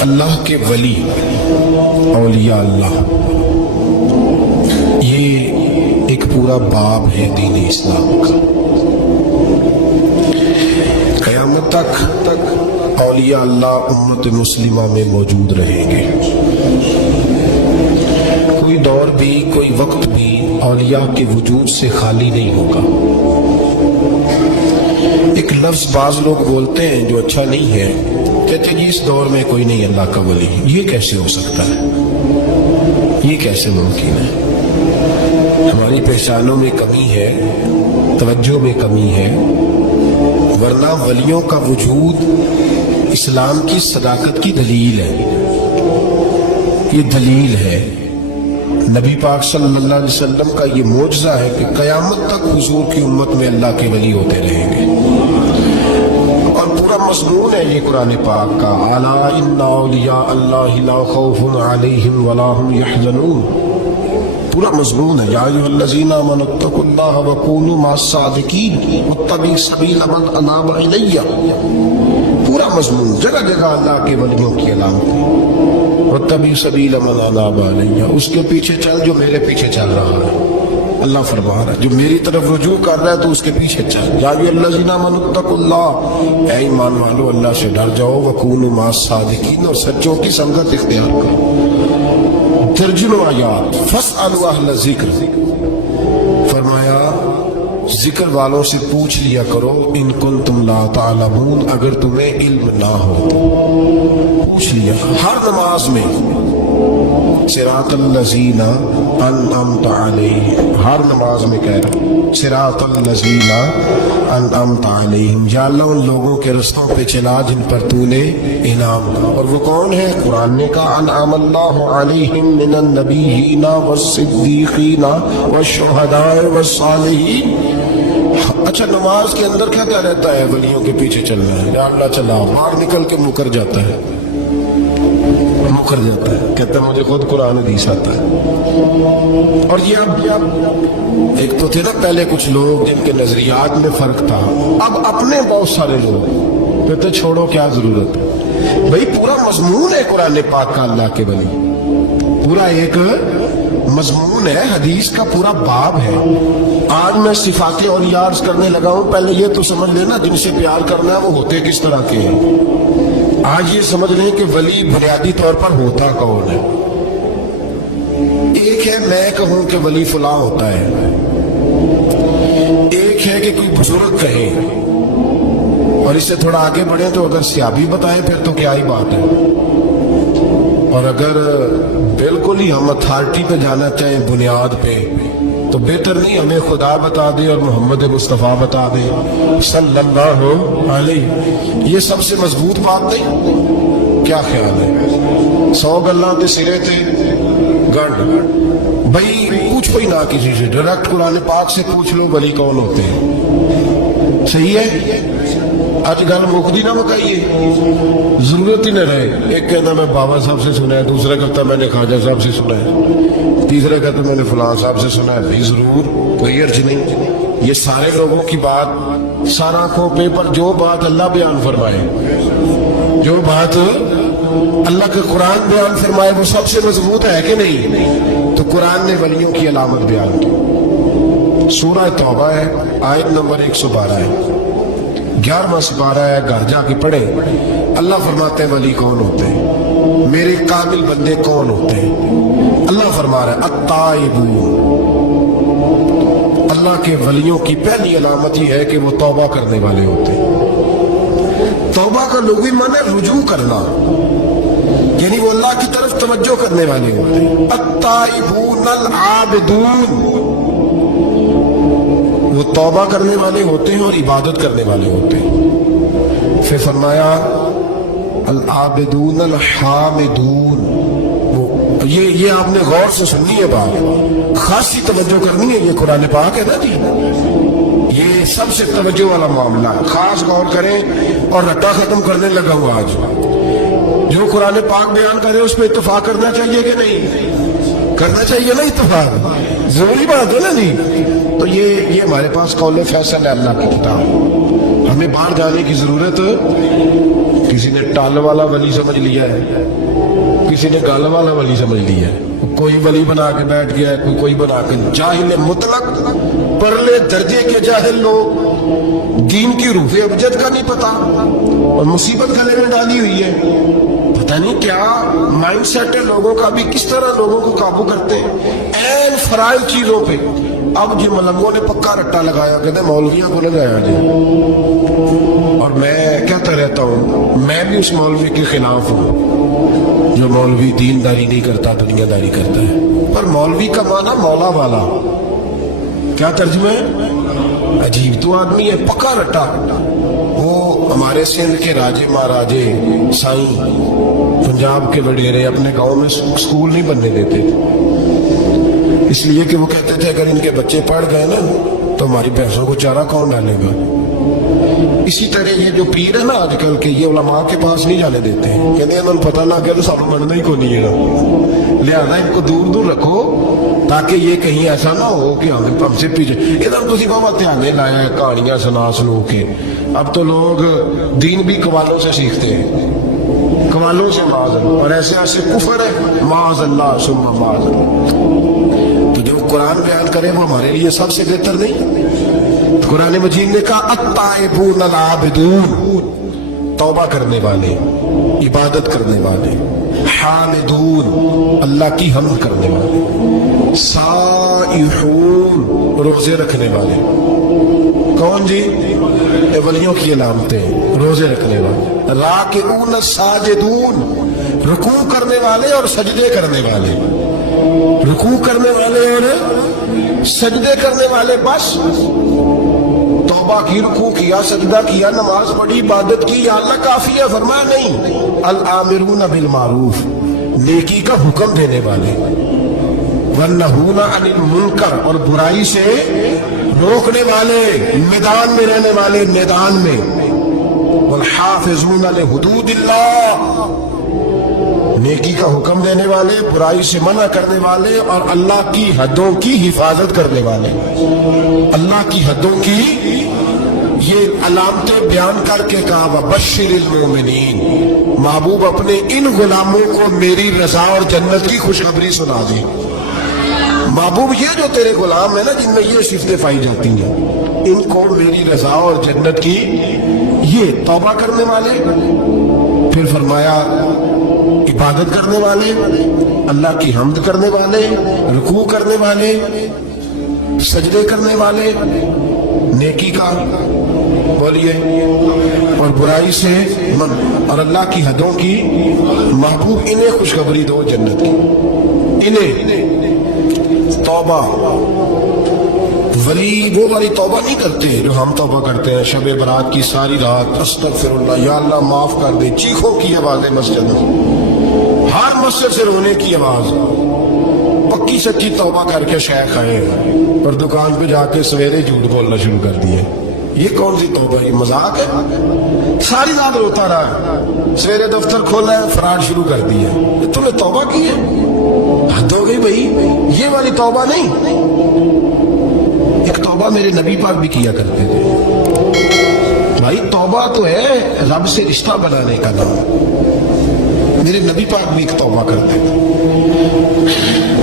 اللہ کے ولی اولیاء اللہ، یہ ایک پورا باب ہے دین اسلام کا۔ قیامت تک اولیاء اللہ امت مسلمہ میں موجود رہیں گے۔ کوئی دور بھی، کوئی وقت بھی اولیاء کے وجود سے خالی نہیں ہوگا۔ ایک لفظ بعض لوگ بولتے ہیں جو اچھا نہیں ہے، کہتے جی اس دور میں کوئی نہیں اللہ کا ولی۔ یہ کیسے ہو سکتا ہے؟ یہ کیسے ممکن ہے؟ ہماری پہچانوں میں کمی ہے، توجہ میں کمی ہے، ورنہ ولیوں کا وجود اسلام کی صداقت کی دلیل ہے۔ یہ دلیل ہے، نبی پاک صلی اللہ علیہ وسلم کا یہ معجزہ ہے کہ قیامت تک حضور کی امت میں اللہ کے ولی ہوتے رہیں گے۔ اور پورا مضمون ہے یہ قرآن پاک کا، الا ان اولیاء اللہ لا خوف علیہم ولا هم يحزنون۔ پورا مضمون ہے، یا ایھا الذین آمنوا اتقوا اللہ وکونوا مع الصادقین واتبعوا سبیل من اناب الی۔ پورا مضمون، جگہ جگہ اللہ کے ولیوں کی علامت، واتبعوا سبیل من اناب الی، اس کے پیچھے چل جو میرے پیچھے چل رہا ہے۔ اللہ فرما رہا ہے جو میری طرف رجوع کر رہا ہے تو اس کے پیچھے چل۔ یا ایھا الذین آمنوا اتقوا اللہ، اے ایمان والو اللہ سے ڈر جاؤ، وکونوا مع الصادقین، اور سچوں کی سنگت اختیار کرو۔ درجنوں آیات، فاسألوا اہل الذکر، فرمایا ذکر والوں سے پوچھ لیا کرو، ان کنتم لا تعلمون، اگر تمہیں علم نہ ہو تو پوچھ لیا۔ ہر نماز میں صراط الذین انعمت علیہم، ہر نماز میں کہہ رہا ہوں صراط الذین انعمت علیہم، یا اللہ ان لوگوں کے رستوں پہ چلا جن پر تو نے انعام کا۔ اور وہ کون ہے؟ قرآن نے کہا انعم اللہ علیہم من النبیین والصدیقین والشہداء والصالحین۔ اچھا نماز کے اندر کیا رہتا ہے؟ ولیوں کے پیچھے چلنا ہے۔ یا اللہ چلا، باہر نکل کے مکر جاتا ہے، مکر جاتا ہے، کہتا ہے مجھے خود قرآن حدیث آتا ہے۔ اور یہ اب ایک تو تھے نا پہلے کچھ لوگ جن کے نظریات میں فرق تھا، اب اپنے بہت سارے لوگ کہتے چھوڑو کیا ضرورت ہے۔ بھئی پورا مضمون ہے قرآن پاک کا اللہ کے ولی، پورا ایک مضمون ہے، حدیث کا پورا باب ہے۔ آج میں صفات اولیاء عرض کرنے لگا ہوں، پہلے یہ تو سمجھ لینا جن سے پیار کرنا ہے وہ ہوتے کس طرح کے ہیں۔ آج یہ سمجھ لیں کہ ولی بنیادی طور پر ہوتا کون ہے۔ ایک ہے میں کہوں کہ ولی فلاں ہوتا ہے، ایک ہے کہ کوئی بزرگ کہے، اور اس سے تھوڑا آگے بڑھیں تو اگر سیابی بتائیں پھر تو کیا ہی بات ہے۔ اور اگر بالکل ہی ہم اتھارٹی پہ جانا چاہیں بنیاد پہ تو بہتر نہیں ہمیں خدا بتا دے اور محمد مصطفیٰ بتا دے صلی اللہ علیہ۔ یہ سب سے مضبوط بات نہیں؟ کیا خیال ہے؟ 100 گلاں دے سرے تھے گنڈ، بھائی پوچھو ہی نہ کسی سے، ڈائریکٹ قرآن پاک سے پوچھ لو ولی کون ہوتے ہیں۔ صحیح ہے؟ آج گل مکدی نہ مکائیے، ضرورت ہی نہ رہے۔ ایک کہتا میں بابا صاحب سے سنا ہے، دوسرا کہتا میں نے خواجہ صاحب سے سنا ہے، تیسرا کہتا میں نے فلاں صاحب سے سنا ہے۔ بھی ضرور، کوئی عرض نہیں۔ یہ سارے لوگوں کی بات، سارا آنکھوں پہ پر جو بات اللہ بیان فرمائے، جو بات اللہ کے قرآن بیان فرمائے وہ سب سے مضبوط ہے کہ نہیں؟ تو قرآن نے ولیوں کی علامت بیان کی۔ سورہ توبہ ہے، آیت نمبر 112 ہے، 11واں سپارہ ہے، گھر جا کے پڑھے۔ اللہ فرماتے ہیں ولی کون ہوتے ہیں، میرے کامل بندے کون ہوتے ہیں۔ اللہ فرما رہا ہے التائبون، اللہ کے ولیوں کی پہلی علامت یہ ہے کہ وہ توبہ کرنے والے ہوتے ہیں۔ توبہ کا لغوی معنی ہے رجوع کرنا، یعنی وہ اللہ کی طرف توجہ کرنے والے ہوتے ہیں۔ التائبون العابدون، وہ توبہ کرنے والے ہوتے ہیں اور عبادت کرنے والے ہوتے ہیں۔ پھر فرمایا العابدون الحامدون، یہ آپ نے غور سے سننی ہے بات، خاصی توجہ کرنی ہے، یہ قرآن پاک ہے نا جی، یہ سب سے توجہ والا معاملہ ہے، خاص غور کریں۔ اور رٹا ختم کرنے لگا ہوں آج، جو قرآن پاک بیان کرے اس پہ اتفاق کرنا چاہیے کہ نہیں؟ کرنا چاہیے نا اتفاق، ضروری بات ہے نا جی۔ تو تو یہ ہمارے پاس قول فیصل ہے اللہ کی کتاب. ہمیں باہر جانے کی ضرورت. کسی نے ٹال والا ولی سمجھ لیا ہے, کسی نے گال والا ولی سمجھ لیا ہے, کوئی ولی بنا کے بیٹھ گیا ہے, کوئی بنا کے. جاہل مطلق, پرلے درجے کے جاہل لوگ, دین کی روح ابجد کا نہیں پتا, اور مصیبت گلے میں ڈالی ہوئی ہے. پتہ نہیں کیا مائنڈ سیٹ ہے لوگوں کا, بھی کس طرح لوگوں کو قابو کرتے ہیں این فرائض چیزوں پہ. اب جی ملنگوں نے پکا رٹا لگایا, کہتے ہیں مولویوں کو لگایا جی. اور میں کہتا رہتا ہوں, میں بھی اس مولوی کے خلاف ہوں جو مولوی دینداری نہیں کرتا, دنیا داری کرتا ہے. پر مولوی کا معنی مولا والا, کیا ترجمہ ہے؟ عجیب تو آدمی ہے پکا رٹا. وہ ہمارے سندھ کے راجے مہاراجے سائیں, پنجاب کے وڈیرے اپنے گاؤں میں سکول نہیں بننے دیتے تھے, اس لیے کہ وہ کہتے تھے اگر ان کے بچے پڑھ گئے نا تو ہماری بھینسوں کو چارہ کون ڈالے گا. اسی طرح یہ جو پیر ہے نا آج کل کے, یہ علماء کے پاس نہیں جانے دیتے ہیں, کہتے ہیں انہوں نے پتہ نہ کیا تو سب بننا ہی کو نہیں ہے, لہذا ان کو دور دور رکھو تاکہ یہ کہیں ایسا نہ ہو کہ ہم سے پیچھے. ادھر تسی بہت دھیانے لایا ہے کہانیاں سنا کے. اب تو لوگ دین بھی قوالوں سے سیکھتے ہیں, قوالوں سے معاذ اللہ, اور ایسے ایسے کفر ہے معاذ اللہ ثم معاذ اللہ. تو جو قرآن بیان کرے وہ ہمارے لیے سب سے بہتر نہیں. قرآن مجید نے کہا التائبون العابدون, توبہ کرنے والے, عبادت کرنے والے, حامدون, اللہ کی حمد کرنے والے, سائحون, روزے رکھنے والے. کون جی؟ ولیوں کی علامتیں, روزے رکھنے والے. راکعون ساجدون, رکوع کرنے والے اور سجدے کرنے والے, رکوع کرنے والے اور سجدے کرنے والے. بس توبہ کی, رکوع کیا, سجدہ کیا, نماز پڑھی, عبادت کی, یا اللہ کافی ہے؟ فرمایا نہیں. الآمرون بالمعروف, نیکی کا حکم دینے والے, والنہون عن المنکر, اور برائی سے روکنے والے, میدان میں رہنے والے, میدان میں. والحافظون لحدود اللہ, نیکی کا حکم دینے والے, برائی سے منع کرنے والے, اور اللہ کی حدوں کی حفاظت کرنے والے. اللہ کی حدوں کی یہ علامتیں بیان کر کے کہا وبشر المومنین, محبوب اپنے ان غلاموں کو میری رضا اور جنت کی خوشخبری سنا دی. محبوب یہ جو تیرے غلام ہیں نا جن میں یہ صفتیں پائی جاتی ہیں, ان کو میری رضا اور جنت کی. یہ توبہ کرنے والے, پھر فرمایا عبادت کرنے والے, اللہ کی حمد کرنے والے, رکوع کرنے والے, سجدے کرنے والے, نیکی کا بولیے اور برائی سے من, اور اللہ کی حدوں کی. محبوب انہیں خوشخبری دو جنت کی. انہیں توبہ, ولی وہ والی توبہ نہیں کرتے جو ہم توبہ کرتے ہیں شب برات کی ساری رات, استغفر اللہ, یا اللہ معاف کر دے, چیخوں کی آوازیں مسجد میں, ہر مسجد سے رونے کی آواز. پکی سچی توبہ کر کے شیخ آئے اور دکان پہ جا کے سویرے جھوٹ بولنا شروع کر دیے. یہ کون سی توبہ, یہ مذاق ہے؟ ساری رات روتا رہا, سویرے دفتر کھولا ہے, فراڈ شروع کر دیا. تم نے توبہ کی ہے؟ حد ہو گئی بھائی, یہ والی توبہ نہیں. ایک توبہ میرے نبی پاک بھی کیا کرتے تھے. بھائی توبہ تو ہے رب سے رشتہ بنانے کا نام. میرے نبی پاک بھی ایک توبہ کرتے تھے.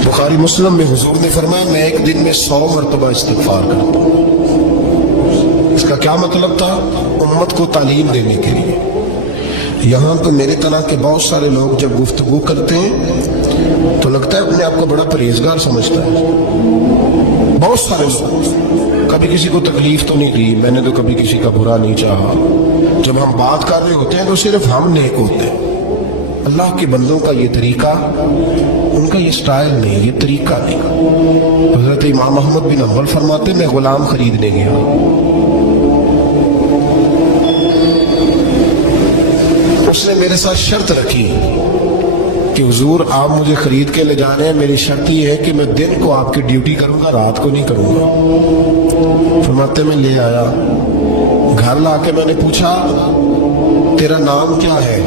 بخاری مسلم میں حضور نے فرمایا میں ایک دن میں 100 مرتبہ استغفار کرتا ہوں. اس کا کیا مطلب تھا؟ امت کو تعلیم دینے کے لیے. یہاں تو میرے طرح کے بہت سارے لوگ جب گفتگو کرتے ہیں تو لگتا ہے اپنے آپ کو بڑا پرہیزگار سمجھتا ہے. بہت سارے لوگ, کبھی کسی کو تکلیف تو نہیں دی, میں نے تو کبھی کسی کا برا نہیں چاہا. جب ہم بات کر رہے ہوتے ہیں تو صرف ہم نیک ہوتے ہیں. اللہ کے بندوں کا یہ طریقہ, ان کا یہ سٹائل نہیں, یہ طریقہ نہیں. حضرت امام احمد بن حنبل فرماتے میں غلام خریدنے گیا, اس نے میرے ساتھ شرط رکھی کہ حضور آپ مجھے خرید کے لے جا رہے ہیں, میری شرط یہ ہے کہ میں دن کو آپ کی ڈیوٹی کروں گا, رات کو نہیں کروں گا. فرماتے میں لے آیا, گھر لا کے میں نے پوچھا تیرا نام کیا ہے؟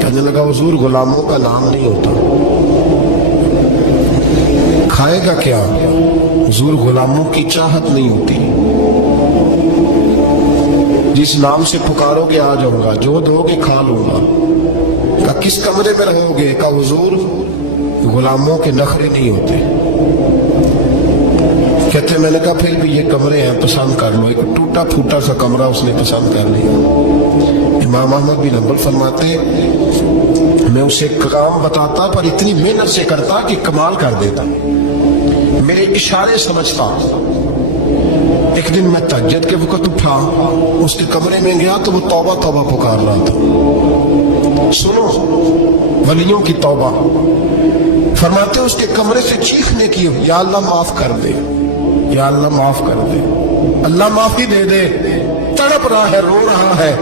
کہنے لگا حضور غلاموں کا نام نہیں ہوتا. खाएगा क्या? हुजूर गुलामों की चाहत नहीं होती, जिस नाम से पुकारोगे आ जाऊंगा, जो दोगे खा लूंगा। का किस कमरे में रहोगे? का हुजूर गुलामों के नखरे नहीं होते। कहते मैंने कहा फिर भी ये कमरे हैं, पसंद कर लो। एक टूटा फूटा सा कमरा उसने पसंद कर लिया। इमाम अहमद बिन हंबल फरमाते मैं उसे काम बताता पर इतनी मेहनत से करता कि कमाल कर देता, मेरे इशारे समझता। एक दिन मैं तहज्जुद के वक्त उठा, उसके कमरे में गया तो वो तौबा तौबा पुकार रहा था। सुनो वलियों की तौबा। फरमाते उसके कमरे से चीखने की, या अल्लाह माफ कर दे, या अल्लाह माफ कर दे, अल्लाह माफी दे दे। तड़प रहा है, रो रहा है।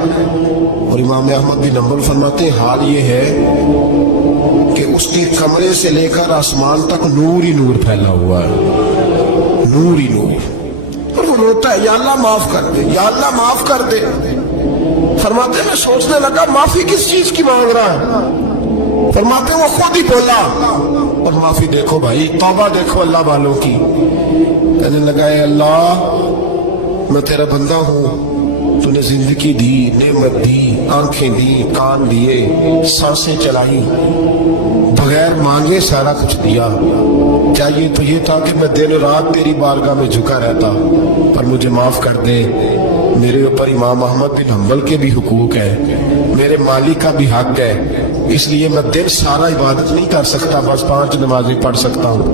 और इमाम अहमद बिन हंबल फरमाते हाल ये है कि उसके कमरे से लेकर आसमान तक नूर ही नूर फैला हुआ है, नूर ही नूर। और वो रोता है, या अल्लाह माफ कर दे, या अल्लाह माफ कर दे। फरमाते मैं सोचने लगा माफी किस चीज की मांग रहा है। फरमाते वो खुद ही बोला, और माफी देखो भाई, तौबा देखो अल्लाह वालों की। कहने लगा अल्लाह मैं तेरा बंदा हूं, तूने जिंदगी दी, नेमत दी, आंखें दी, कान दिए, सांसें चलाई, बगैर मांगे सारा कुछ दिया। चाहिए तो ये था कि मैं दिन रात तेरी बारगाह में झुका रहता, पर मुझे माफ कर दे। मेरे ऊपर इमाम अहमद बिन हंबल के भी हुकूक है, मेरे मालिक का भी हक है, इसलिए मैं दिन सारा इबादत नहीं कर सकता, बस 5 नमाजें पढ़ सकता हूँ।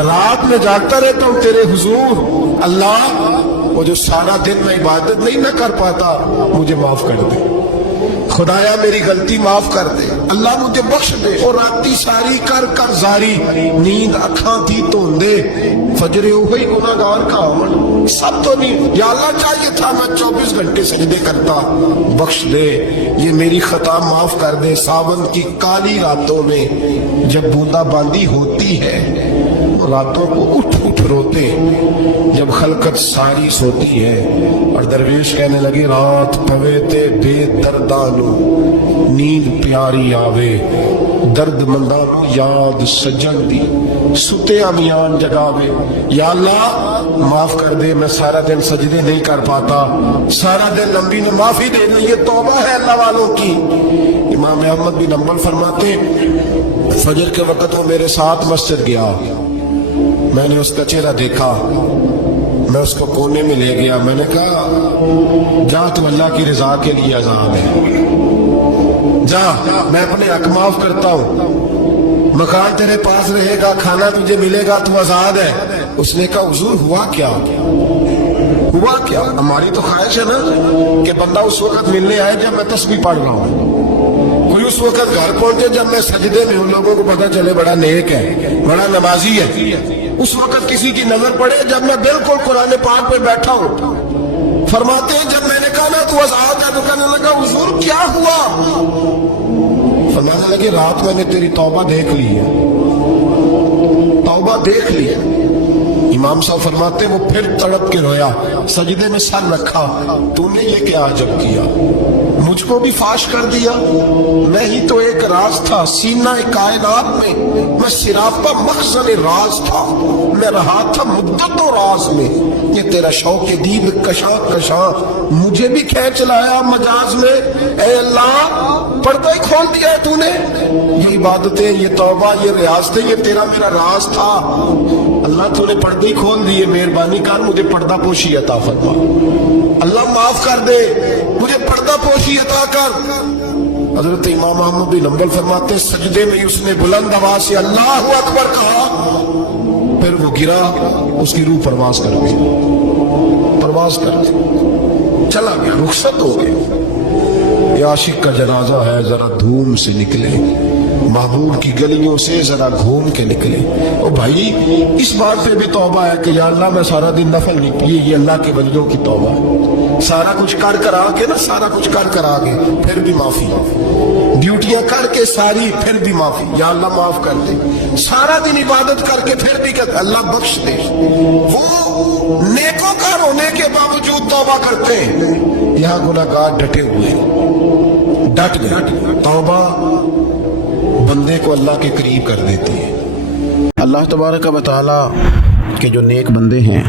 रात में जागता रहता हूँ तेरे हुजूर। अल्लाह वो जो सारा दिन मैं इबादत नहीं ना कर पाता, मुझे माफ कर दे। खुदाया मेरी गलती माफ कर दे, अल्लाह मुझे बख्श दे। और राती सारी कर कर जारी, नींद अखा थी धोंदे, फजरे हुई गुनाहगार का अमन सब तो नहीं। या अल्लाह चाहिए था मैं 24 घंटे सजदे करता, बख्श दे, ये मेरी खता माफ कर दे। सावन की काली रातों में जब बूंदाबांदी होती है, रातों को उठ उठ रोते, जब खलकत सारी सोती है। और दरवेश कहने लगे रात पवे ते बेदर्दानू, नींद प्यारी आवे, दर्द मंदानू याद सजन दी, सुते अमियान जगावे। या अल्लाह माफ कर दे, मैं सारा दिन सजदे नहीं कर पाता, सारा दिन लंबी ने माफी दे दी। ये तौबा है अल्लाह वालों की। इमाम अहमद बिन हंबल फरमाते फजर के वक्त वो मेरे साथ मस्जिद गया, मैंने उसका चेहरा देखा, मैं उसको कोने में ले गया। मैंने कहा जा तू अल्लाह की रजा के लिए आजाद है, जा मैं अपने हक माफ करता हूँ, मकान तेरे पास रहेगा, खाना तुझे मिलेगा, तू आजाद है। उसने कहा हुजूर हुआ क्या? हुआ क्या? हमारी तो ख्वाहिश है ना कि बंदा उस वक्त मिलने आए जब मैं तस्बीह पढ़ रहा हूँ, कोई उस वक्त घर पहुंचे जब मैं सजदे में हूं, लोगों को पता चले बड़ा नेक है, बड़ा नमाजी है। उस वक्त किसी की नजर पड़े जब मैं बिल्कुल कुरान पाक पे बैठा हूं। फरमाते हैं जब मैंने कहा ना तू आजाद है, तो कहने लगा हुजूर क्या हुआ? फरमाने लगे रात मैंने तेरी तौबा देख ली है, तौबा देख ली है। इमाम साहब फरमाते वो फिर तड़प के रोया, सजदे में सर रखा, तूने ये क्या अजब किया, मुझको भी फाश कर दिया। मैं ही तो एक राज था, सीना कायनात में मैं सिरापा मखज़न राज था, मैं रहा था मुद्दतों राज में। ये तेरा शौक दीब कशा कशा मुझे भी खींच लाया मजाज में। ऐ अल्लाह पर्दा ही खोल दिया है तूने। ये इबादतें, ये तौबा, ये रियासतें, ये तेरा मेरा राज था। अल्लाह तूने पर्दे ही खोल दिए, मेहरबानी कर मुझे पर्दा पोशी अता फरमा। अल्लाह माफ कर दे, मुझे पर्दा पोशी अता कर। हजरत इमाम अहमद बिन हंबल फरमाते सजदे में उसने बुलंद आवाज से अल्लाहु अकबर कहा, फिर वो गिरा, उसकी रूह परवाज कर गई, परवाज कर चला गया, रुखसत हो गई। ये आशिक का जनाजा है, जरा धूम से निकले, महबूब की गलियों से जरा घूम के निकले। ओ भाई इस बात पे भी तौबा है कि या अल्लाह मैं सारा दिन नफल नहीं पिए, ये अल्लाह के बंदों की तौबा है। सारा कुछ कर कर आके ना, सारा कुछ कर कर आगे फिर भी माफी, ड्यूटियां करके सारी फिर भी माफी, या अल्लाह माफ कर दे। सारा दिन इबादत करके फिर भी कहते अल्लाह बख्श दे। वो नेकोकार होने के बावजूद तौबा करते हैं, यहाँ गुनाहगार डटे हुए, डट गए। तौबा बंदे को अल्लाह के करीब कर देती है। اللہ तबारक व तआला के जो नेक बंदे हैं,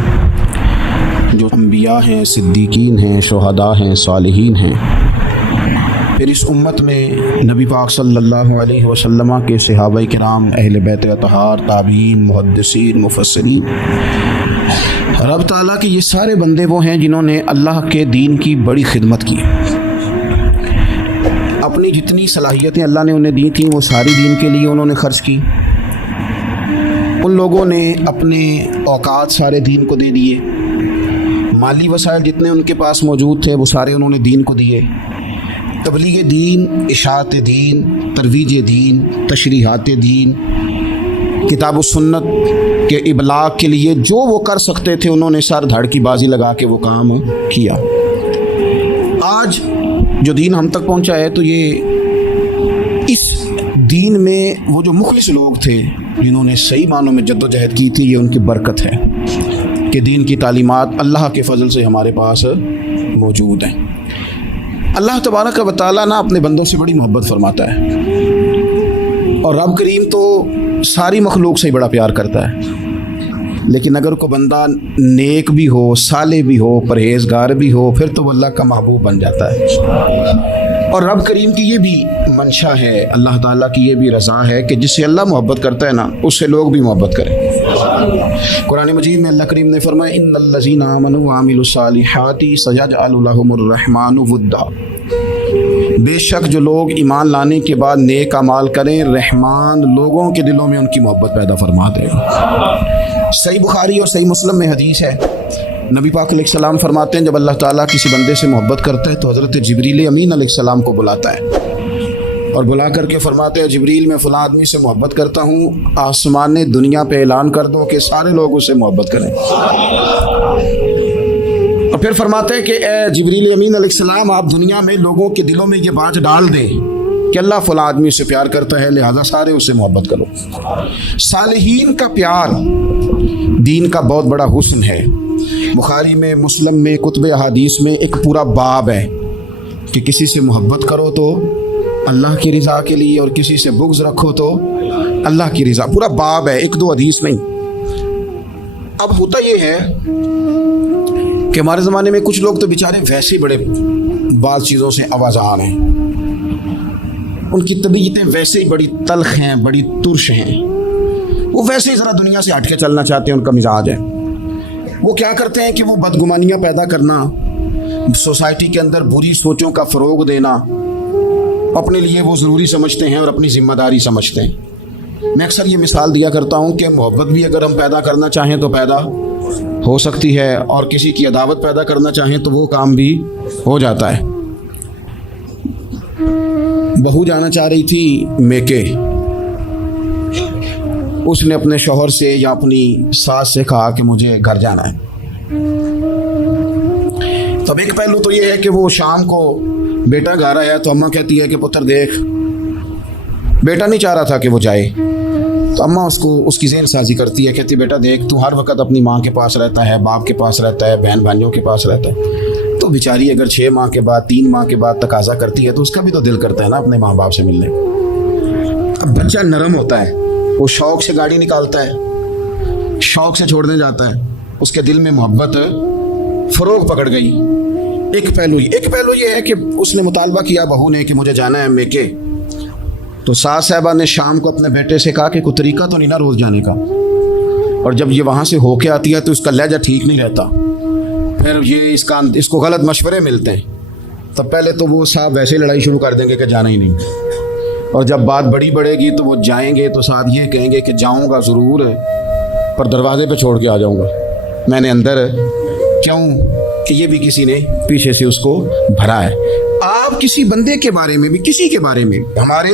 जो अंबिया हैं, सिद्दीकीन हैं, शुहदा हैं, सालिहीन हैं, फिर इस उम्मत में नबी पाक सल्लल्लाहु अलैहि वसल्लम के सहाबा किराम, अहले बैत अतहार, ताबीन, मुहद्दिसीन, मुफस्सिरीन, रब ताला के ये सारे बंदे वो हैं जिन्होंने अल्लाह के दीन की बड़ी खिदमत की। अपनी जितनी सलाहियतें अल्लाह ने उन्हें दी थी वो सारी दीन के लिए उन्होंने खर्च की। उन लोगों ने अपने औकात सारे दीन को दे दिए, माली वसाइल जितने उनके पास मौजूद थे वो सारे उन्होंने दीन को दिए। तबलीग दीन, इशाअत दीन, तरवीज दीन, तशरीहात दीन, किताब व सुन्नत के इबलाग के लिए जो वो कर सकते थे उन्होंने सर धड़ की बाजी लगा के वो काम किया। आज जो दीन हम तक पहुंचा है तो ये इस दीन में वो जो मुखलिस लोग थे जिन्होंने सही मानों में जद्दोजहद की थी, ये उनकी बरकत है कि दीन की तालीमात अल्लाह के फजल से हमारे पास मौजूद हैं। अल्लाह तबारक व तआला ना अपने बंदों से बड़ी मोहब्बत फरमाता है, और रब करीम तो सारी मखलूक से ही बड़ा प्यार करता है। लेकिन अगर कोई बंदा नेक भी हो, साले भी हो, परहेजगार भी हो, फिर तो वो अल्लाह का महबूब बन जाता है। और रब करीम की ये भी मंशा है, अल्लाह ताला की ये भी रज़ा है कि जिससे अल्लाह मोहब्बत करता है ना, उससे लोग भी मोहब्बत करें। कुरान मजीद में अल्लाह करीम ने फरमाया, इन्नल्लज़ीना आमनू व अमिलुस्सालिहाति सयजअलु लहुमुर रहमानु वुद्दा। बेशक जो लोग ईमान लाने के बाद नेक अमाल करें, रहमान लोगों के दिलों में उनकी मोहब्बत पैदा फरमा देगा। सही बुखारी और सही मुस्लिम में हदीस है, नबी पाक अलैहिस्सलाम फरमाते हैं जब अल्लाह ताला किसी बंदे से मोहब्बत करता है तो हज़रत जिब्रील अमीन अलैहिस्सलाम को बुलाता है और बुला करके फरमाते हैं, जिब्रील मैं फ़लाँ आदमी से मोहब्बत करता हूँ, आसमान ने दुनिया पे ऐलान कर दो कि सारे लोग उससे मोहब्बत करें। और फिर फरमाते हैं कि ए जिब्रील अमीन अलैहिस्सलाम आप दुनिया में लोगों के दिलों में ये बात डाल दें कि अल्लाह फ़लाँ आदमी से प्यार करता है, लिहाजा सारे उससे मोहब्बत करो। सालिहीन का प्यार दीन का बहुत बड़ा हुस्न है। बुखारी में, मुस्लिम में, कुतुब अहादीस में एक पूरा बाब है कि किसी से मोहब्बत करो तो अल्लाह की रज़ा के लिए और किसी से बुग़्ज़ रखो तो अल्लाह की रज़ा। पूरा बाब है, एक दो हदीस नहीं। अब होता ये है कि हमारे ज़माने में कुछ लोग तो बेचारे वैसे ही बड़े बाज़ चीज़ों से आवाज़ान हैं, उनकी तबीयतें वैसे ही बड़ी तल्ख हैं, बड़ी तुर्श हैं, वो वैसे ही ज़रा दुनिया से हट के चलना चाहते हैं, उनका मिजाज है। वो क्या करते हैं कि वो बदगुमानियाँ पैदा करना, सोसाइटी के अंदर बुरी सोचों का फ़रोग देना अपने लिए वो ज़रूरी समझते हैं और अपनी ज़िम्मेदारी समझते हैं। मैं अक्सर ये मिसाल दिया करता हूँ कि मोहब्बत भी अगर हम पैदा करना चाहें तो पैदा हो सकती है, और किसी की अदावत पैदा करना चाहें तो वो काम भी हो जाता है। बहू जाना चाह रही थी मेके, उसने अपने शौहर से या अपनी सास से कहा कि मुझे घर जाना है। तब एक पहलू तो ये है कि वो शाम को बेटा घर आया तो अम्मा कहती है कि पुत्र देख, बेटा नहीं चाह रहा था कि वो जाए, तो अम्मा उसको उसकी ज़हन साजी करती है, कहती बेटा देख तू हर वक्त अपनी माँ के पास रहता है, बाप के पास रहता है, बहन भाइयों के पास रहता है, तो बेचारी अगर 6 माह के बाद 3 माह के बाद तकाजा करती है तो उसका भी तो दिल करता है ना अपने माँ बाप से मिलने। अब बच्चा नरम होता है, वो शौक़ से गाड़ी निकालता है, शौक़ से छोड़ने जाता है, उसके दिल में मोहब्बत फ़रोग पकड़ गई। एक पहलू ये है कि उसने मुतालबा किया बहू ने कि मुझे जाना है मेके, तो सास साहबा ने शाम को अपने बेटे से कहा कि कोई तरीका तो नहीं ना रोज़ जाने का, और जब ये वहाँ से होके आती है तो उसका लहजा ठीक नहीं रहता, फिर ये इसको गलत मशवरे मिलते हैं, तब पहले तो वो साहब वैसे ही लड़ाई शुरू कर देंगे कि जाना ही नहीं, और जब बात बड़ी बढ़ेगी तो वो जाएंगे तो साथ ये कहेंगे कि जाऊँगा ज़रूर पर दरवाजे पे छोड़ के आ जाऊँगा, मैंने अंदर क्यों कि ये भी किसी ने पीछे से उसको भरा है। आप किसी बंदे के बारे में भी, किसी के बारे में, हमारे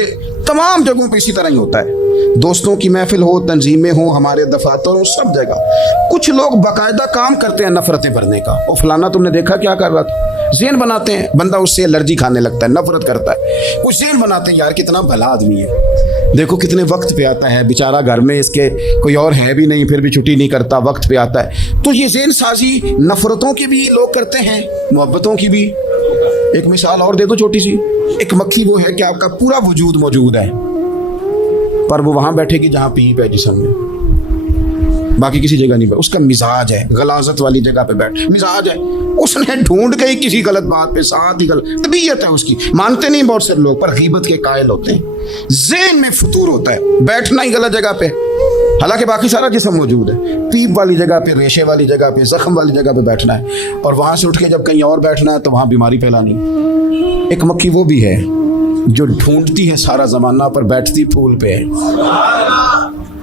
तमाम जगहों पे इसी तरह ही होता है, दोस्तों की महफिल हो, तंजीमें हो, हमारे दफातर हो, सब जगह कुछ लोग बाकायदा काम करते हैं नफरतें भरने का। और फलाना तुमने देखा क्या कर रहा था, ज़हन बनाते हैं, बंदा उससे एलर्जी खाने लगता है, नफरत करता है, कुछ ज़हन बनाते हैं यार कितना भला आदमी है, देखो कितने वक्त पे आता है, बेचारा घर में इसके कोई और है भी नहीं फिर भी छुट्टी नहीं करता, वक्त पे आता है। तो ये ज़हन साजी नफरतों की भी लोग करते हैं, मोहब्बतों की भी। एक मिसाल और दे दो छोटी सी, एक मक्खी वो है कि आपका पूरा वजूद मौजूद है पर वो वहाँ बैठेगी जहाँ पीप है जिस्म में, باقی کسی جگہ نہیں. اس کا مزاج ہے غلاظت والی جگہ پہ بیٹھ, مزاج ہے, اس نے ڈھونڈ گئی کسی غلط بات پہ, ساتھ ہی غلط طبیعت ہے اس کی. مانتے نہیں بہت سے لوگ, پر غیبت کے قائل ہوتے ہیں. ذہن میں فطور ہوتا ہے, بیٹھنا ہی غلط جگہ پہ, حالانکہ باقی سارا جسم موجود ہے. پیپ والی جگہ پہ, ریشے والی جگہ پہ, زخم والی جگہ پہ بیٹھنا ہے, اور وہاں سے اٹھ کے جب کہیں اور بیٹھنا ہے تو وہاں بیماری پھیلانی. ایک مکھی وہ بھی ہے جو ڈھونڈتی ہے سارا زمانہ, پر بیٹھتی پھول پہ ہے,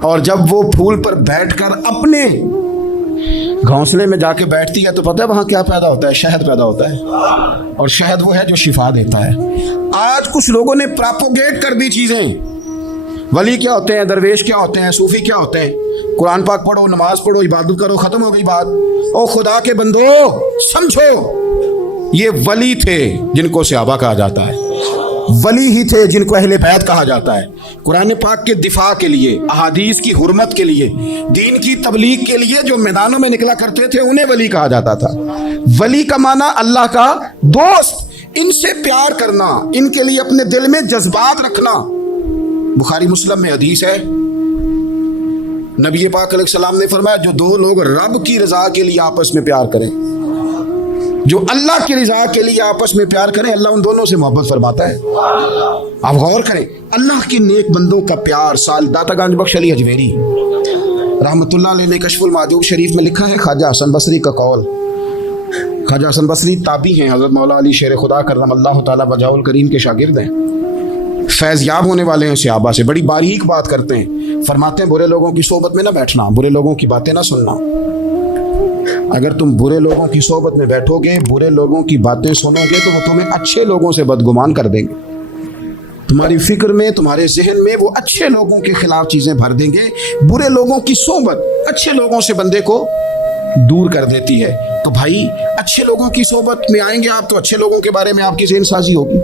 اور جب وہ پھول پر بیٹھ کر اپنے گھونسلے میں جا کے بیٹھتی ہے تو پتہ ہے وہاں کیا پیدا ہوتا ہے؟ شہد پیدا ہوتا ہے, اور شہد وہ ہے جو شفا دیتا ہے. آج کچھ لوگوں نے پراپوگیٹ کر دی چیزیں. ولی کیا ہوتے ہیں, درویش کیا ہوتے ہیں, صوفی کیا ہوتے ہیں, قرآن پاک پڑھو, نماز پڑھو, عبادت کرو, ختم ہو گئی بات. او خدا کے بندو سمجھو, یہ ولی تھے جن کو صحابہ کہا جاتا ہے, ولی ہی تھے جن کو اہل بیت کہا جاتا ہے. قرآن پاک کے دفاع کے لیے, احادیث کی حرمت کے لیے, دین کی تبلیغ کے لیے جو میدانوں میں نکلا کرتے تھے انہیں ولی کہا جاتا تھا. ولی کا معنی اللہ کا دوست, ان سے پیار کرنا, ان کے لیے اپنے دل میں جذبات رکھنا. بخاری مسلم میں حدیث ہے, نبی پاک علیہ السلام نے فرمایا جو دو لوگ رب کی رضا کے لیے آپس میں پیار کریں, جو اللہ کی رضا کے لیے آپس میں پیار کریں, اللہ ان دونوں سے محبت فرماتا ہے. آپ غور کریں, اللہ کے نیک بندوں کا پیار. سال داتا گنج بخش علی اجمیری رحمۃ اللہ علیہ نے کشف المعجوب شریف میں لکھا ہے, خواجہ حسن بصری کا قول. خواجہ حسن بصری تابعی ہیں, حضرت مولا علی شیر خدا کرم اللہ تعالیٰ وجہہ الکریم کے شاگرد ہیں, فیض یاب ہونے والے ہیں صحابہ سے. بڑی باریک بات کرتے ہیں, فرماتے ہیں برے لوگوں کی صحبت میں نہ بیٹھنا, برے لوگوں کی باتیں نہ سننا. اگر تم برے لوگوں کی صحبت میں بیٹھو گے, برے لوگوں کی باتیں سنو گے, تو وہ تمہیں اچھے لوگوں سے بدگمان کر دیں گے. تمہاری فکر میں, تمہارے ذہن میں وہ اچھے لوگوں کے خلاف چیزیں بھر دیں گے. برے لوگوں کی صحبت اچھے لوگوں سے بندے کو دور کر دیتی ہے. تو بھائی اچھے لوگوں کی صحبت میں آئیں گے آپ, تو اچھے لوگوں کے بارے میں آپ کی ذہن سازی ہوگی.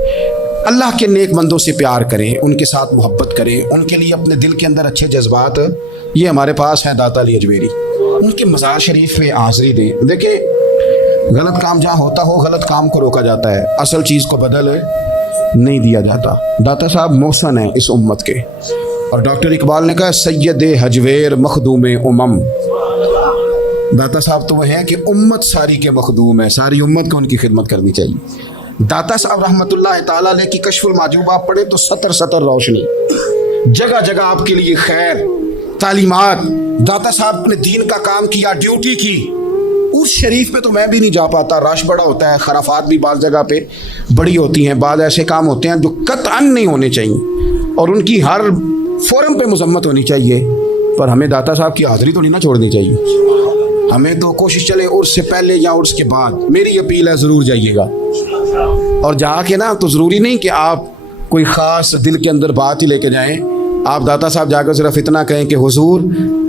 اللہ کے نیک بندوں سے پیار کریں, ان کے ساتھ محبت کریں, ان کے لیے اپنے دل کے اندر اچھے جذبات. یہ ہمارے پاس ہیں داتا علی اجمیری, ان کے مزار شریف میں حاضری دیں. دیکھیں, غلط کام جہاں ہوتا ہو غلط کام کو روکا جاتا ہے, اصل چیز کو بدل نہیں دیا جاتا. داتا صاحب محسن ہیں اس امت کے, اور ڈاکٹر اقبال نے کہا سید حجویر مخدوم امم. داتا صاحب تو وہ ہیں کہ امت ساری کے مخدوم ہے, ساری امت کو ان کی خدمت کرنی چاہیے. داتا صاحب رحمۃ اللہ تعالیٰ علیہ کی کشف المعجوب آپ پڑھیں تو سطر سطر روشنی, جگہ جگہ آپ کے لیے خیر, تعلیمات. داتا صاحب نے دین کا کام کیا, ڈیوٹی کی. اس شریف پہ تو میں بھی نہیں جا پاتا, رش بڑا ہوتا ہے, خرافات بھی بعض جگہ پہ بڑی ہوتی ہیں, بعض ایسے کام ہوتے ہیں جو قطعاً نہیں ہونے چاہیے اور ان کی ہر فورم پہ مذمت ہونی چاہیے. پر ہمیں داتا صاحب کی حاضری تو نہیں نہ چھوڑنی چاہیے. ہمیں تو کوشش چلے عرس سے پہلے یا عرس کے بعد. میری اپیل ہے ضرور جائیے گا, اور جا کے نا تو ضروری نہیں کہ آپ کوئی خاص دل کے اندر بات ہی لے کے جائیں. آپ داتا صاحب جا کر صرف اتنا کہیں کہ حضور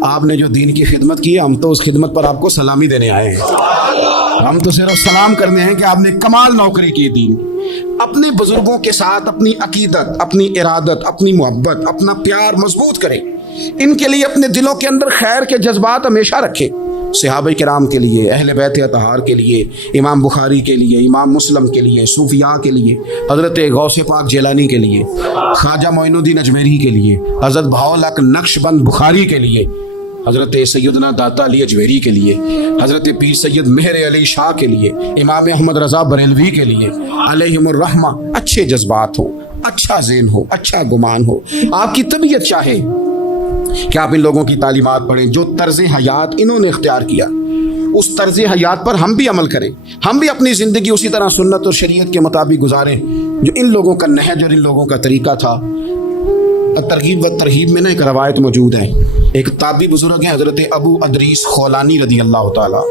آپ نے جو دین کی خدمت کی, ہم تو اس خدمت پر آپ کو سلامی دینے آئے ہیں, ہم تو صرف سلام کرنے ہیں کہ آپ نے کمال نوکری کی دین. اپنے بزرگوں کے ساتھ اپنی عقیدت, اپنی ارادت, اپنی محبت, اپنا پیار مضبوط کریں. ان کے لیے اپنے دلوں کے اندر خیر کے جذبات ہمیشہ رکھیں. صحابہ کرام کے لیے, اہل بیت اطہار کے لیے, امام بخاری کے لیے, امام مسلم کے لیے, صوفیاء کے لیے, حضرت غوث پاک جیلانی کے لیے, خواجہ معین الدین اجمیری کے لیے, حضرت بہاؤالحق نقشبند بخاری کے لیے, حضرت سیدنا داتا علی اجمیری کے لیے, حضرت پیر سید مہر علی شاہ کے لیے, امام احمد رضا بریلوی کے لیے, علیہم الرحمہ. اچھے جذبات ہوں, اچھا ذہن ہو, اچھا گمان ہو, آپ کی طبیعت چاہے کہ آپ ان لوگوں کی تعلیمات پڑھیں. جو طرز حیات انہوں نے اختیار کیا, اس طرز حیات پر ہم بھی عمل کریں, ہم بھی اپنی زندگی اسی طرح سنت اور شریعت کے مطابق گزاریں جو ان لوگوں کا نہج اور ان لوگوں کا طریقہ تھا. ترغیب و ترہیب میں نا ایک روایت موجود ہے. ایک تابعی بزرگ ہیں حضرت ابو ادریس خولانی رضی اللہ تعالیٰ.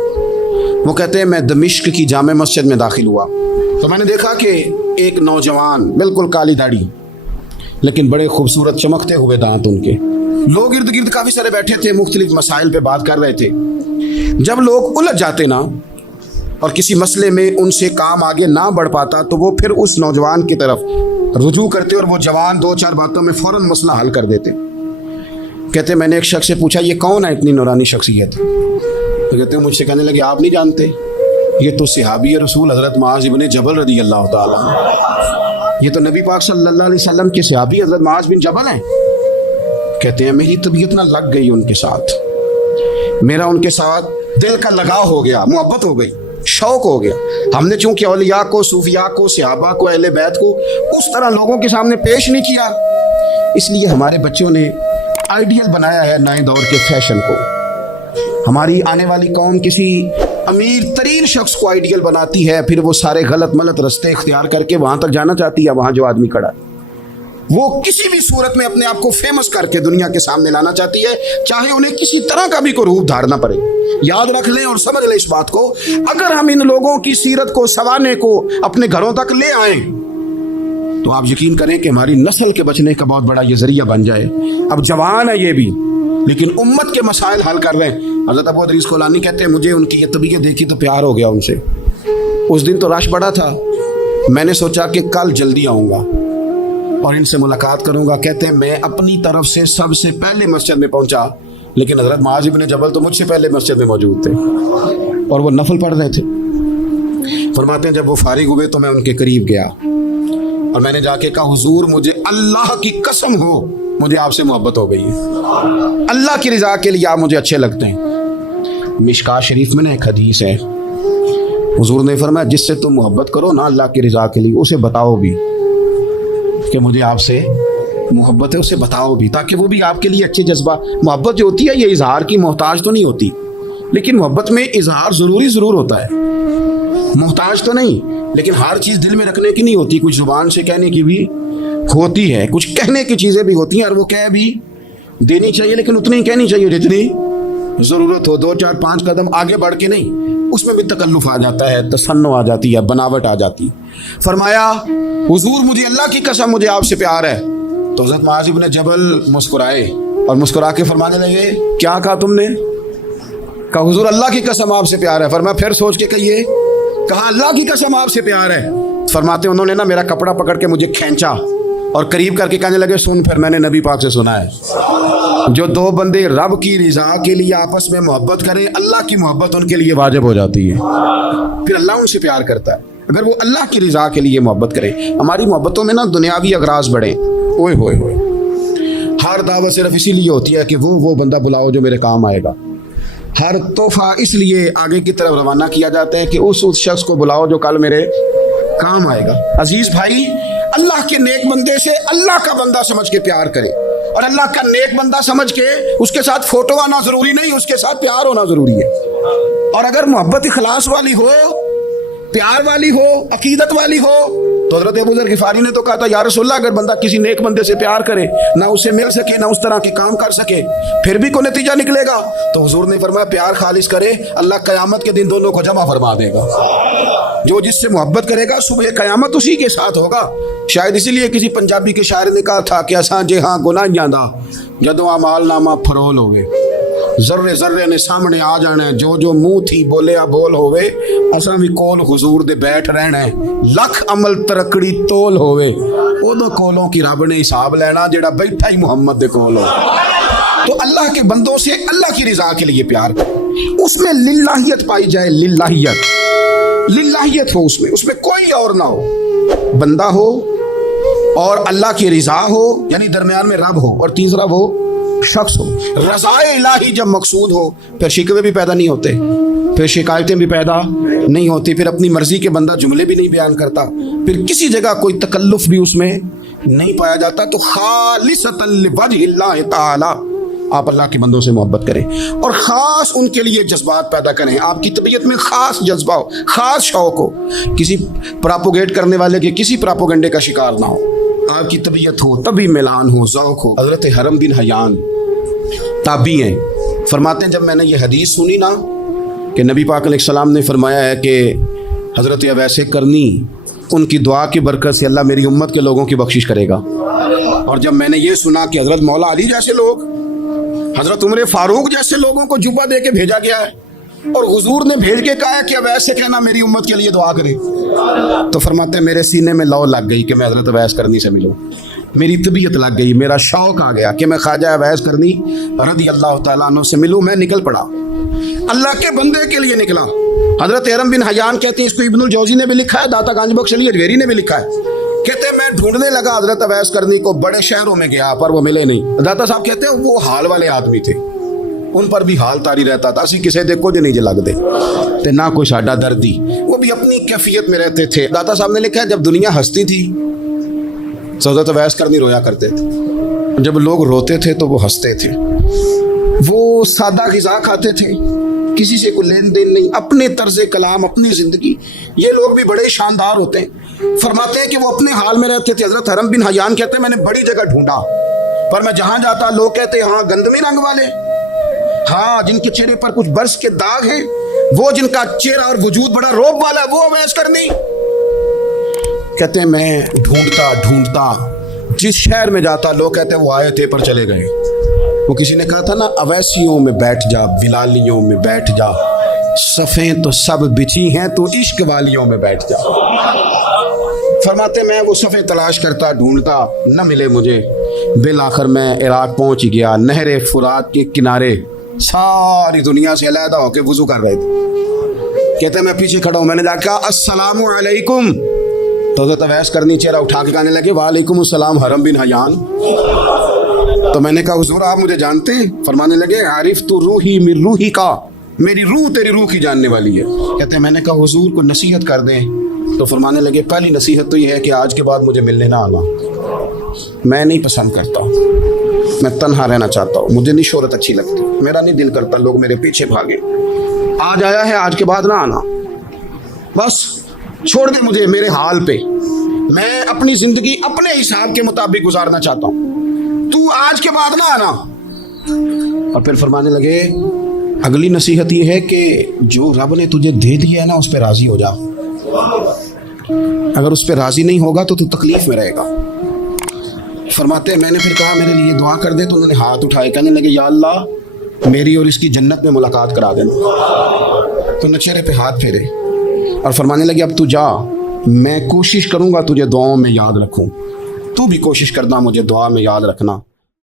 وہ کہتے ہیں میں دمشق کی جامع مسجد میں داخل ہوا تو میں نے دیکھا کہ ایک نوجوان, بالکل کالی داڑھی لیکن بڑے خوبصورت چمکتے ہوئے دانت ان کے. لوگ ارد گرد کافی سارے بیٹھے تھے, مختلف مسائل پہ بات کر رہے تھے. جب لوگ الجھ جاتے نا اور کسی مسئلے میں ان سے کام آگے نہ بڑھ پاتا تو وہ پھر اس نوجوان کی طرف رجوع کرتے اور وہ جوان 2-4 باتوں میں فوراً مسئلہ حل کر دیتے. کہتے میں نے ایک شخص سے پوچھا یہ کون ہے اتنی نورانی شخصیت؟ تو کہتے ہیں مجھ سے کہنے لگے آپ نہیں جانتے, یہ تو صحابی رسول حضرت معاذ بن جبل رضی اللہ تعالیٰ, یہ تو نبی پاک صلی اللہ علیہ وسلم کے صحابی حضرت معاذ بن جبل ہیں. کہتے ہیں میری طبیعت نہ لگ گئی ان کے ساتھ. मेरा उनके साथ दिल का लगाव हो गया, मोहब्बत हो गई, शौक हो गया। हमने चूंकि औलिया को, सूफिया को, सहाबा को, अहले बैत को उस तरह लोगों के सामने पेश नहीं किया, इसलिए हमारे बच्चों ने आइडियल बनाया है नए दौर के फैशन को। हमारी आने वाली कौम किसी अमीर तरीन शख्स को आइडियल बनाती है, फिर वो सारे गलत मलत रास्ते इख्तियार करके वहां तक जाना चाहती है। वहां जो आदमी खड़ा है वो किसी भी सूरत में अपने आप को फेमस करके दुनिया के सामने लाना चाहती है, चाहे उन्हें किसी तरह का भी कोई रूप धारना पड़े। याद रख लें और समझ लें इस बात को, अगर हम इन लोगों की सीरत को, सवाने को अपने घरों तक ले आए तो आप यकीन करें कि हमारी नस्ल के बचने का बहुत बड़ा ये जरिया बन जाए। अब जवान है ये भी, लेकिन उम्मत के मसाइल हल कर रहे हैं। हज़रत अबू इदरीस कोलानी कहते हैं, मुझे उनकी ये तबीयत देखी तो प्यार हो गया उनसे। उस दिन तो रश बड़ा था, मैंने सोचा कि कल जल्दी आऊँगा और इनसे मुलाकात करूँगा। कहते हैं मैं अपनी तरफ से सबसे पहले मस्जिद में पहुँचा, लेकिन हज़रत मुआज़ इब्न जबल तो मुझसे पहले मस्जिद में मौजूद थे और वो नफल पढ़ रहे थे। फरमाते हैं जब वो फारिग हुए तो मैं उनके करीब गया और मैंने जाके कहा, हुजूर मुझे अल्लाह की कसम हो, मुझे आपसे मोहब्बत हो गई है, अल्लाह की रज़ा के लिए आप मुझे अच्छे लगते हैं। मिशकात शरीफ में ना एक हदीस है, हुजूर ने फरमाया जिससे तुम मोहब्बत करो ना अल्लाह की रज़ा के लिए, उसे बताओ भी कि मुझे आपसे मोहब्बत है, उसे बताओ भी, ताकि वो भी आपके लिए अच्छे जज्बा। मोहब्बत जो होती है ये इजहार की मोहताज तो नहीं होती, लेकिन मोहब्बत में इजहार ज़रूर होता है, मोहताज तो नहीं, लेकिन हर चीज़ दिल में रखने की नहीं होती, कुछ जुबान से कहने की भी होती है, कुछ कहने की चीज़ें भी होती हैं और वो कह भी देनी चाहिए, लेकिन उतनी ही कहनी चाहिए जितनी ज़रूरत हो। 2 4 5 कदम आगे बढ़ के नहीं, उसमें भी तकल्लुफ़ आ जाता है, तसन्नो आ जाती है, बनावट आ जाती है। फरमाया हुजूर मुझे अल्लाह की कसम मुझे आपसे प्यार है। तो हज़रत मुआज़ इब्न जबल मुस्कुराए और मुस्कुरा के फरमाने लगे, क्या कहा तुमने? कहा हुजूर अल्लाह की कसम आपसे प्यार है। फरमाया फिर सोच के कहिए। कहा अल्लाह की कसम आपसे प्यार है। फरमाते उन्होंने ना मेरा कपड़ा पकड़ के मुझे खींचा और करीब करके कहने लगे, सुन फिर मैंने नबी पाक से सुना है जो 2 बंदे रब की रज़ा के लिए आपस में मोहब्बत करें, अल्लाह की मोहब्बत उनके लिए वाजिब हो जाती है, फिर अल्लाह उनसे प्यार करता है अगर वो अल्लाह की रज़ा के लिए मोहब्बत करें। हमारी मोहब्बतों में ना दुनियावी अगराज बढ़े, ओए होए होए। हर दावत सिर्फ इसीलिए होती है कि वो बंदा बुलाओ जो मेरे काम आएगा। हर तोहफा इसलिए आगे की तरफ रवाना किया जाता है कि उस शख्स को बुलाओ जो कल मेरे काम आएगा। अजीज भाई, अल्लाह के नेक बंदे से अल्लाह का बंदा समझ के प्यार करें, और अल्लाह का नेक बंदा समझ के उसके साथ फोटो आना जरूरी नहीं, उसके साथ प्यार होना जरूरी है। और अगर मोहब्बत इखलास वाली हो, प्यार वाली हो, अकीदत वाली हो, तो हज़रत अबू ज़र ग़िफ़ारी ने तो कहा था, या रसूलल्लाह अगर बंदा किसी नेक बंदे से प्यार करे, ना उससे मिल सके, ना उस तरह के काम कर सके, फिर भी कोई नतीजा निकलेगा? तो हुजूर ने फरमाया प्यार खालिस करे, अल्लाह क़यामत के दिन दोनों को जमा फरमा देगा। जो जिससे मोहब्बत करेगा सुबह क़यामत उसी के साथ होगा। शायद इसीलिए किसी पंजाबी के शायर ने कहा था कि असां जे हाँ गुनाहियां दा जदों अमाल नामा फरोल होवे, जर्रे जर्रे ने सामने आ जाना है, जो मुंह थी बोलिया बोल होवे, असां भी कोल हुजूर दे बैठ रहना है, लख अमल तरकड़ी तोल होवे, उदों कोलों की रब ने हिसाब लेना जेड़ा बैठा ही मुहम्मद दे कोल हो। तो अल्लाह के बंदों से अल्लाह की रज़ा के लिए प्यार करें, उसमें लिल्लाहियत पाई जाए, लिल्लाहियत हो, उसमें कोई और ना हो, बंदा हो और अल्लाह की रज़ा हो, यानी दरमियान में रब हो, और तीसरा वो शख्स हो। रज़ाए इलाही जब मकसूद हो, फिर शिकवे भी पैदा नहीं होते, फिर शिकायतें भी पैदा नहीं होती, फिर अपनी मर्जी के बंदा जुमले भी नहीं बयान करता, फिर किसी जगह कोई तकल्लुफ भी उसमें नहीं पाया जाता। तो खालिसतन लिवजहिल्लाह ताला आप अल्लाह के बंदों से मोहब्बत करें और ख़ास उनके लिए जज्बात पैदा करें। आपकी तबीयत में ख़ास जज्बा हो, ख़ास शौक़ हो, किसी प्रोपोगेट करने वाले के किसी प्रोपोगंडे का शिकार ना हो, आपकी तबीयत हो, तभी मिलान हो, ज़ौक़ हो। हज़रत हरम बिन हयान ताबी हैं, फरमाते हैं जब मैंने ये हदीस सुनी ना कि नबी पाक अलैहिस्सलाम ने फरमाया है कि हज़रत अवैसे करनी उनकी दुआ की बरकत से अल्लाह मेरी उम्मत के लोगों की बख्शिश करेगा, और जब मैंने ये सुना कि हज़रत मौला अली जैसे लोग, हज़रत उमर फारूक जैसे लोगों को जुब्बा दे के भेजा गया है और हुजूर ने भेज के कहा है कि अवैस कहना मेरी उम्मत के लिए दुआ करे, तो फरमाते हैं मेरे सीने में लौ लग गई कि मैं हज़रत अवैस करनी से मिलूं, मेरी तबीयत लग गई, मेरा शौक़ आ गया कि मैं ख्वाजा अवैस करनी रज़ी अल्लाह तआला अन्हु से मिलूं। मैं निकल पड़ा, अल्लाह के बंदे के लिए निकला। हज़रत हरम बिन हयान कहते हैं, इसको इब्नुल जौज़ी ने भी लिखा है, दाता गांज बख्श अली अजवेरी ने भी लिखा है, कहते हैं मैं ढूंढने लगा हज़रत अवैस करनी को, बड़े शहरों में गया पर वो मिले नहीं। दाता साहब कहते हैं वो हाल वाले आदमी थे, उन पर भी हाल तारी रहता था, असी किसी दे कुछ नहीं जे लगदे ते ना कोई साडा दर्दी, वो भी अपनी कैफियत में रहते थे। दाता साहब ने लिखा है जब दुनिया हंसती थी हज़रत अवैस करनी रोया करते थे, जब लोग रोते थे तो वो हंसते थे। वो सादा ग़िज़ा खाते थे, किसी से कोई लेन देन नहीं, अपने तर्ज़ कलाम, अपनी ज़िंदगी। ये लोग भी बड़े शानदार होते हैं। फरमाते हैं कि वो अपने हाल में रहते थे। हज़रत हरम बिन हयान कहते हैं मैंने बड़ी जगह ढूंढा, पर मैं जहाँ जाता लोग कहते हाँ गंदमी रंग वाले, हाँ जिनके चेहरे पर कुछ बर्स के दाग हैं, वो जिनका चेहरा और वजूद बड़ा रोब वाला, वो अवैस करनी। कहते हैं मैं ढूंढता ढूंढता जिस शहर में जाता लोग कहते हैं वो आए थे पर चले गए। वो किसी ने कहा था ना, अवैसियों में बैठ जा, बिलालियों में बैठ जा, सफ़ें तो सब बिछी हैं, तो इश्क वालियों में बैठ जा। फरमाते मैं वो सफ़े तलाश करता ढूंढता, न मिले मुझे। बिल आखिर मैं इराक पहुंच गया। नहरे फुरात के किनारे सारी दुनिया से अलहदा होकर वुज़ू कर रहे थे। कहते मैं पीछे खड़ा हूँ, मैंने जाकर कहा अस्सलामु अलैकुम, तो हज़रत अवैस करनी चेहरा उठा के कहने लगे वालेकुम अस्सलाम हरम बिन हयान। तो मैंने कहा हुजूर आप मुझे जानते हैं? फरमाने लगे आरिफ तू रूही मिर रूही का, मेरी रूह तेरी रूह की जानने वाली है। कहते हैं मैंने कहा हुजूर को नसीहत कर दें। तो फरमाने लगे पहली नसीहत तो ये है कि आज के बाद मुझे मिलने ना आना, मैं नहीं पसंद करता, मैं तन्हा रहना चाहता हूँ, मुझे नहीं शोहरत अच्छी लगती, मेरा नहीं दिल करता लोग मेरे पीछे भागे। आज आया है, आज के बाद ना आना, बस छोड़ दे मुझे मेरे हाल पे, मैं अपनी ज़िंदगी अपने हिसाब के मुताबिक गुजारना चाहता हूँ, तू आज के बाद ना आना। और फिर फरमाने लगे अगली नसीहत ये है कि जो रब ने तुझे दे दिया है ना उस पर राज़ी हो जा, अगर उस पर राज़ी नहीं होगा तो तू तकलीफ में रहेगा। फरमाते हैं मैंने फिर कहा मेरे लिए दुआ कर दे, तो उन्होंने हाथ उठाए, कहने लगे या अल्लाह मेरी और इसकी जन्नत में मुलाकात करा देना। तो चेहरे पे हाथ फेरे और फरमाने लगे अब तू जा, मैं कोशिश करूँगा तुझे दुआओं में याद रखूँ, तू भी कोशिश करना मुझे दुआ में याद रखना।